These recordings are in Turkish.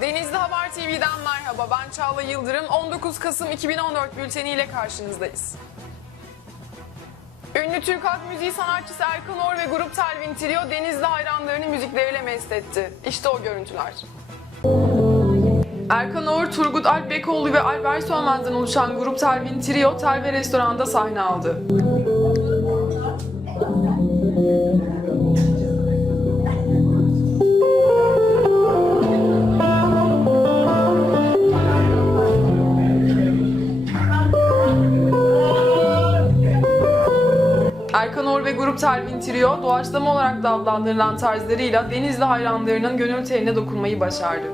Denizli Haber TV'den merhaba. Ben Çağla Yıldırım. 19 Kasım 2014 bülteniyle karşınızdayız. Ünlü Türk halk müziği sanatçısı Erkan Or ve grup Telvin Trio Denizli hayranlarını müzikleriyle mest etti. İşte o görüntüler. Erkan Oğur, Turgut Alpbekoğlu ve Alper Soğmen'den oluşan grup Telvin Trio, Tel Restoran'da sahne aldı. Ve grup Telvin Trio, doğaçlama olarak da adlandırılan tarzlarıyla Denizli hayranlarının gönül teline dokunmayı başardı.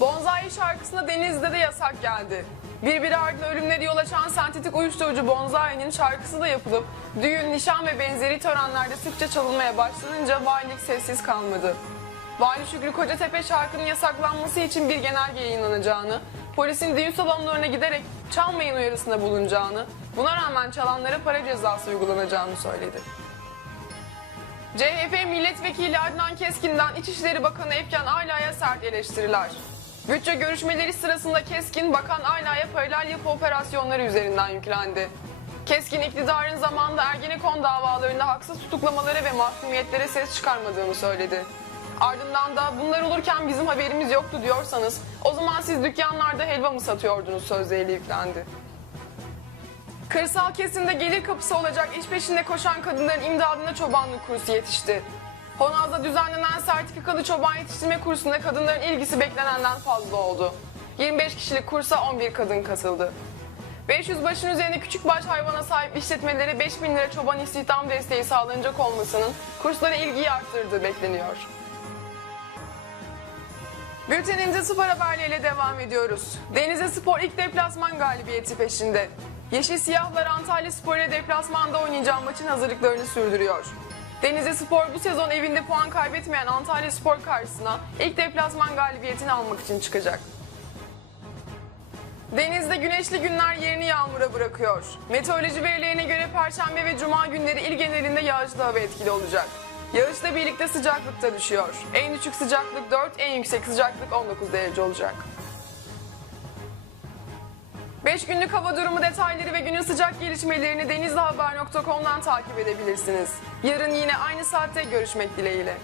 Bonzai şarkısına Denizli'de de yasak geldi. Birbiri ardına ölümleri yol açan sentetik uyuşturucu Bonzai'nin şarkısı da yapılıp düğün, nişan ve benzeri törenlerde sıkça çalınmaya başlanınca valilik sessiz kalmadı. Vali Şükrü Kocatepe şarkının yasaklanması için bir genelge yayınlanacağını, polisin düğün salonlarına giderek çalmayın uyarısında bulunacağını, buna rağmen çalanlara para cezası uygulanacağını söyledi. CHP milletvekili Adnan Keskin'den İçişleri Bakanı Efkan Ayla'ya sert eleştiriler. Bütçe görüşmeleri sırasında Keskin, Bakan Ayla'ya paralel yapı operasyonları üzerinden yüklendi. Keskin iktidarın zamanında Ergenekon davalarında haksız tutuklamaları ve mahkumiyetlere ses çıkarmadığını söyledi. Ardından da bunlar olurken bizim haberimiz yoktu diyorsanız o zaman siz dükkanlarda helva mı satıyordunuz sözleriyle yüklendi. Kırsal kesimde gelir kapısı olacak iş peşinde koşan kadınların imdadına çobanlık kursu yetişti. Honaz'da düzenlenen sertifikalı çoban yetiştirme kursuna kadınların ilgisi beklenenden fazla oldu. 25 kişilik kursa 11 kadın katıldı. 500 başın üzerinde küçük baş hayvana sahip işletmelere 5000 lira çoban istihdam desteği sağlanacak olmasının kurslara ilgiyi arttırdığı bekleniyor. Bültenimize spor haberleriyle devam ediyoruz. Denizli Spor ilk deplasman galibiyeti peşinde. Yeşil Siyahlar Antalya Spor ile deplasmanda oynayacağı maçın hazırlıklarını sürdürüyor. Denizli Spor bu sezon evinde puan kaybetmeyen Antalya Spor karşısına ilk deplasman galibiyetini almak için çıkacak. Denizde güneşli günler yerini yağmura bırakıyor. Meteoroloji verilerine göre Perşembe ve Cuma günleri il genelinde yağışlı hava etkili olacak. Yağışla birlikte sıcaklık da düşüyor. En düşük sıcaklık 4, en yüksek sıcaklık 19 derece olacak. 5 günlük hava durumu detayları ve günün sıcak gelişmelerini denizlihaber.com'dan takip edebilirsiniz. Yarın yine aynı saatte görüşmek dileğiyle.